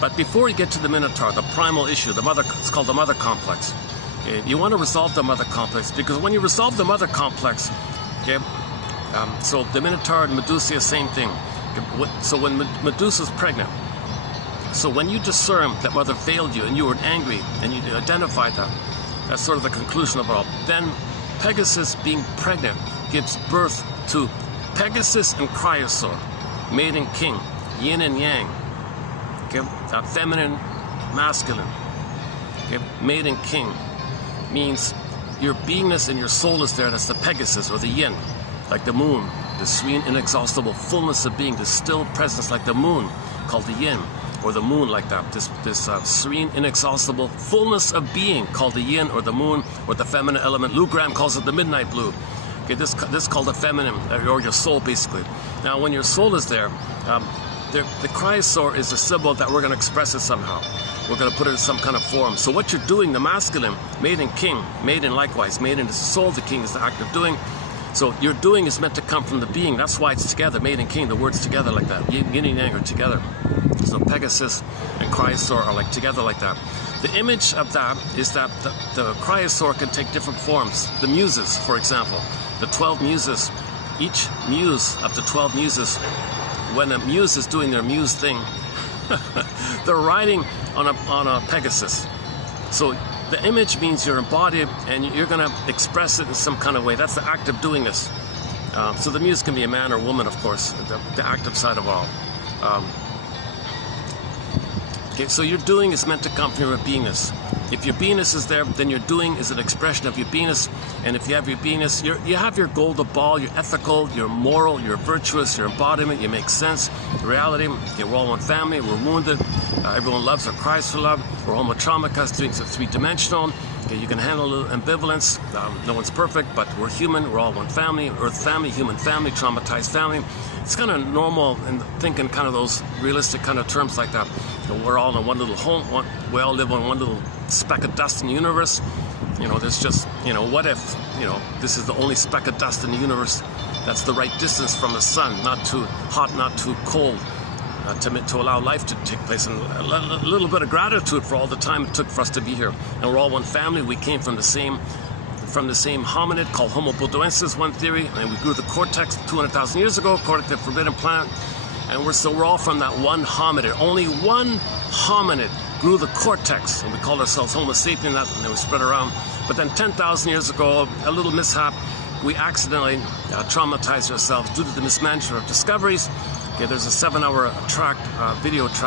But before you get to the Minotaur, the primal issue, it's called the mother complex. Okay? You want to resolve the mother complex, because when you resolve the mother complex, okay, so the Minotaur and Medusa, same thing. Okay? So when Medusa's pregnant, so when you discern that mother failed you and you were angry and you identified that, that's sort of the conclusion of it all. Then Pegasus, being pregnant, gives birth to Pegasus and Cryosaur, mate and king, yin and yang. Okay? Feminine, masculine. Okay? Mate and king means your beingness and your soul is there. That's the Pegasus, or the yin, like the moon, the serene, inexhaustible fullness of being, the still presence like the moon, called the yin, or the moon like that. This serene, inexhaustible fullness of being, called the yin, or the moon, or the feminine element. Lou Graham calls it the midnight blue. Okay, this is called the feminine, or your soul, basically. Now, when your soul is there, the Cryosaur is a symbol that we're going to express it somehow. We're going to put it in some kind of form. So what you're doing, the masculine, mate and king, mate and likewise, mate and the soul, the king is the act of doing. So your doing is meant to come from the being. That's why it's together, mate and king, the words together like that. Yin and yang are together. So Pegasus and Cryosaur are like together like that. The image of that is that the Cryosaur can take different forms. The muses, for example, the 12 muses, each muse of the 12 muses, when a muse is doing their muse thing, they're riding on a Pegasus. So the image means you're embodied and you're going to express it in some kind of way. That's the act of doing this. So the muse can be a man or woman, of course, the active side of all. Okay, so your doing is meant to come from your beingness. If your beingness is there, then your doing is an expression of your beingness. And if you have your beingness, you have your golden ball, you're ethical, you're moral, you're virtuous, your embodiment, you make sense. The reality, okay, we're all one family, we're wounded, everyone loves or cries for love, we're homotraumatized, things are three-dimensional. Okay, you can handle a little ambivalence, no one's perfect, but we're human, we're all one family, earth family, human family, traumatized family. It's kind of normal and thinking kind of those realistic kind of terms like that. You know, we're all in one little home, we all live on one little speck of dust in the universe. You know, there's just, you know, what if, you know, this is the only speck of dust in the universe that's the right distance from the sun, not too hot, not too cold, to allow life to take place, and a little bit of gratitude for all the time it took for us to be here. And we're all one family. We came from the same hominid called Homo budoensis, one theory, and we grew the cortex 200,000 years ago, according to the Forbidden Planet. And we're all from that one hominid. Only one hominid grew the cortex, and we called ourselves Homo sapien, and then we spread around. But then 10,000 years ago, a little mishap, we accidentally traumatized ourselves due to the mismanagement of discoveries. Okay, there's a 7-hour video track